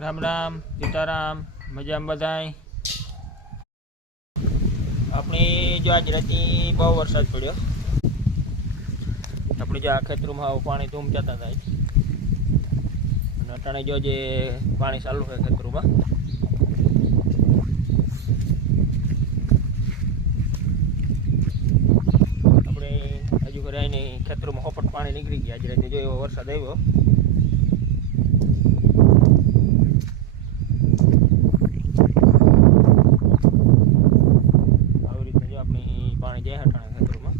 રામ રામ, સીતારામ, મજામાં બધાય? આપણી જો આજ રાતી બહુ વરસાદ પડ્યો. આપણે જો આ ખેતરમાં પાણી ધૂમ જતા થાય. અને અટાણે જો જે પાણી ચાલુ છે ખેતરોમાં. આપણે હજુ ઘરે ખેતરોમાં હોપટ પાણી નીકળી ગયા. આજ રાતે જો એવો વરસાદ આવ્યો આવી રીતે જો આપણી પાણી જાય હટાણે ખેતરોમાં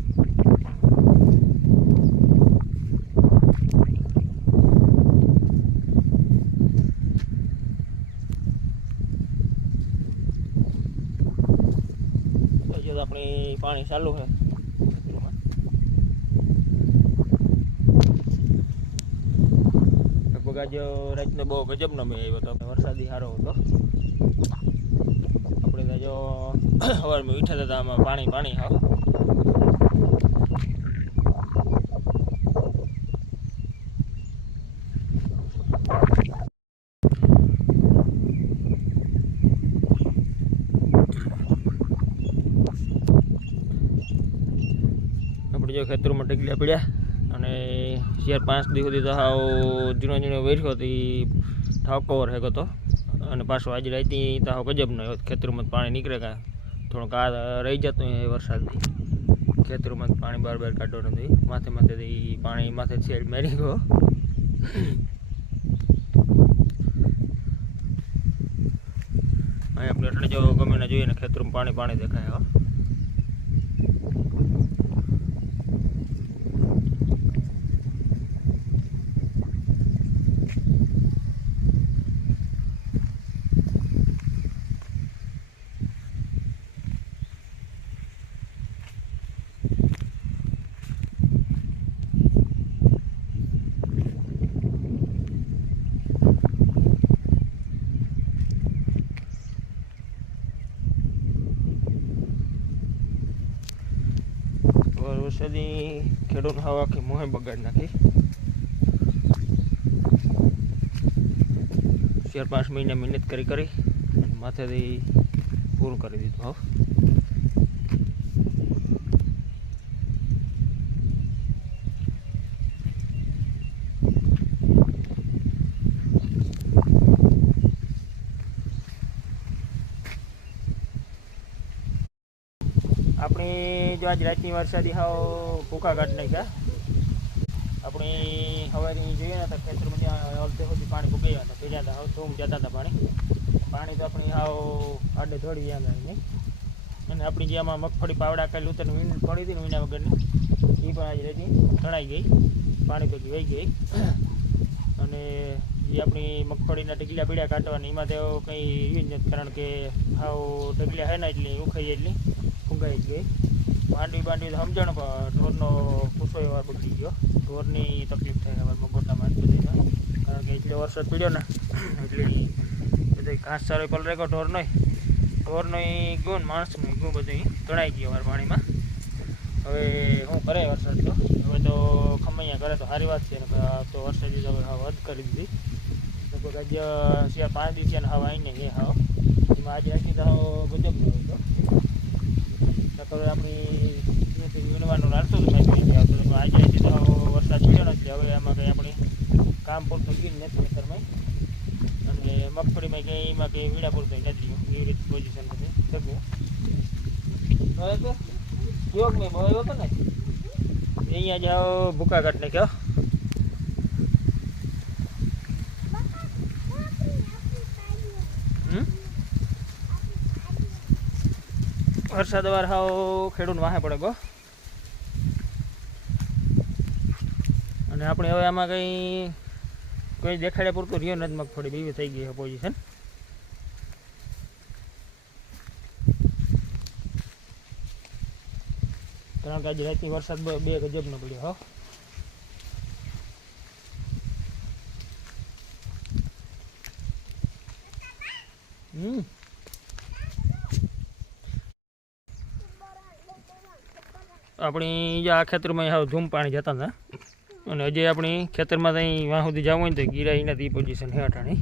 તો જો આપણી પાણી ચાલુ છે. લગભગ આજે રાતનો બહુ ગજબનો મેં આવ્યો હતો. વરસાદી સારો હતો. આપણે જો સવારમાં મીઠા હતા આમાં પાણી પાણી હાવ આપણે જો ખેતરમાં ટેકલ્યા પડ્યા અને ચાર પાંચ દિવસ સુધી તો હાવ ઝીણો ઝીણો વેર્યો હતો એ કવર હેગો હતો અને પાછો આજે રાતી તો ગજબનો આવ્યો ખેતરમાં પાણી નીકળે કાં થોડુંક આ રહી જતું એ વરસાદથી. ખેતરોમાં પાણી બાર બાર કાઢો નથી. માથે માથેથી પાણી માથે છેડ મેરી ગયો. આપણે જો ગમે ને જોઈએ ને ખેતરમાં પાણી પાણી દેખાય હો. વરસાદી ખેડૂત હવા કે મોહે બગાડ નાખી. ચાર પાંચ મહિના મહેનત કરી કરી માથેથી પૂરું કરી દીધું, હવે. આપણી જો આજ રાતની વરસાદી હાવ ઘાટ કાઢ નાખ્યા આપણે હવાથી જોઈએ ને તો ખેતરમાં અડધે સુધી પાણી ભૂગાયા હતા પીડ્યા હતા, હાવ ધૂમ જતા હતા પાણી. પાણી તો આપણે હાવ આડે ધોડી ગયા હતા, નહીં? અને આપણી જે આમાં મગફળી, પાવડા કરેલું ઉતર વીણ પડી હતી ને વીણા વગરની એ પણ આજે રેતી તણાઈ ગઈ, પાણી ભેગી વહી ગઈ. અને જે આપણી મગફળીના ઢગલા પીડા કાઢવાની એમાં તો કંઈ એવી જ નથી, કારણ કે હાવ ઢગલા હે ને એટલી, ઉખાઈ એટલી ફૂંગાઈ જ ગઈ. માંડવી બાંડવી સમજણ, પણ ઢોરનો પૂછો એવા બગડી ગયો. ઢોરની તકલીફ થાય હવે મગોટામાં બધીમાં કારણ કે એટલે વરસાદ પડ્યો ને, એટલે બધું ઘાસ સારો પલ રેકો ઢોરનો ઢોરનો ગયો ને માણસનું ગયું, બધું તણાઈ ગયો અમારે પાણીમાં. હવે શું કરે વરસાદ તો? હવે તો ખમૈયા કરે તો સારી વાત છે તો વરસાદ હવે વધ કરી દીધી. લગભગ આજે શિયાળ પાંચ દિવસ હાવ આવીને એ હાવ. એમાં આજે રાખી તો ગજબ હતો. નકર આપણી વીણવાનું લાગતું હતું મેં જોઈ આવતો હતો આજે આજે વરસાદ પડ્યો નથી. હવે એમાં કંઈ આપણે કામ પૂરતું ગયું નથી ખેતરમાં અને મગફળીમાં કંઈ, એમાં કંઈ વીડા પૂરતું નથી એવી રીતે પોઝિશન નથી થતું હવે તો યોગ મેં હતો ને? અહીંયા જાઓ ભૂકા કાઢ નાખ્યો હમ વરસાદ વાર હાવ ખેડૂત વાહે પડે ગો. અને આપણે હવે આમાં કંઈ, કોઈ દેખાડે પૂરતું રહ્યો નથી મગફળી બીવી થઈ ગઈ છે પોઝિશન કારણ કે આજે રાતની વરસાદ બે ગજબનો પડ્યો, હો. હમ. આપણી આ ખેતરમાં હવે ધૂમ પાણી જતા હતા. અને હજી આપણી ખેતરમાં ત્યાં વાહ સુધી જવું હોય ને તો ગીરાઈ નથી પોઝિશન હે અટાણી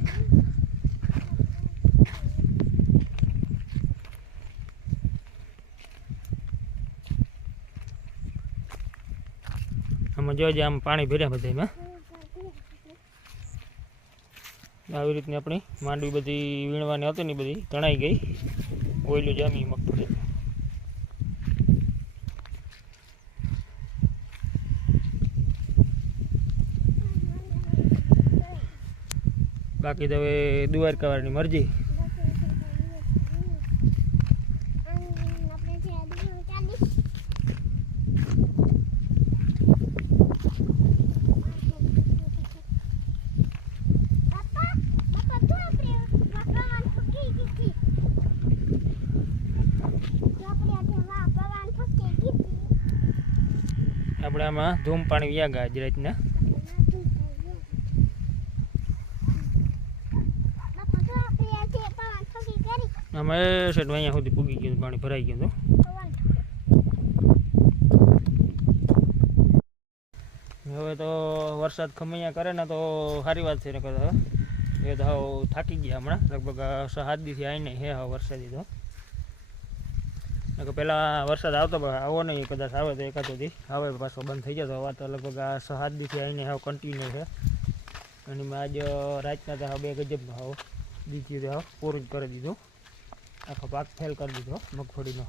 આમાં જોજે આમ પાણી ભર્યા બધા એમાં. આવી રીતની આપણી માંડવી બધી વીણવાની હતી ને બધી તણાઈ ગઈ. ઓઈલું જામી મગફળી બાકી તો હવે દ્વારકાવાળાની મરજી. આપણે આમાં ધૂમ પાણી વ્યા ગયા રાતના. એ સાઈડ અહીંયા સુધી પૂગી ગયું પાણી ભરાઈ ગયું હતું. હવે તો વરસાદ ખમૈયા કરે ને તો સારી વાત છે ને કદાચ એ તો હાવ થાકી ગયા હમણાં, લગભગ સાત દિવસથી આવીને હે હા વરસાદી તો. પહેલાં વરસાદ આવતો, પણ આવો નહીં કદાચ આવે તો એકાદો દી આવે પાછો બંધ થઈ જતો વાત લગભગ આ સાત દીથી આવીને હાવ કન્ટિન્યુ છે. અને મેં આજ રાતના તો હાવ બે ગજબનો હાવ દીધી હાવ પૂરું જ કરી દીધું. આખો પાક ફેલ કરી દીધો મગફળીનો.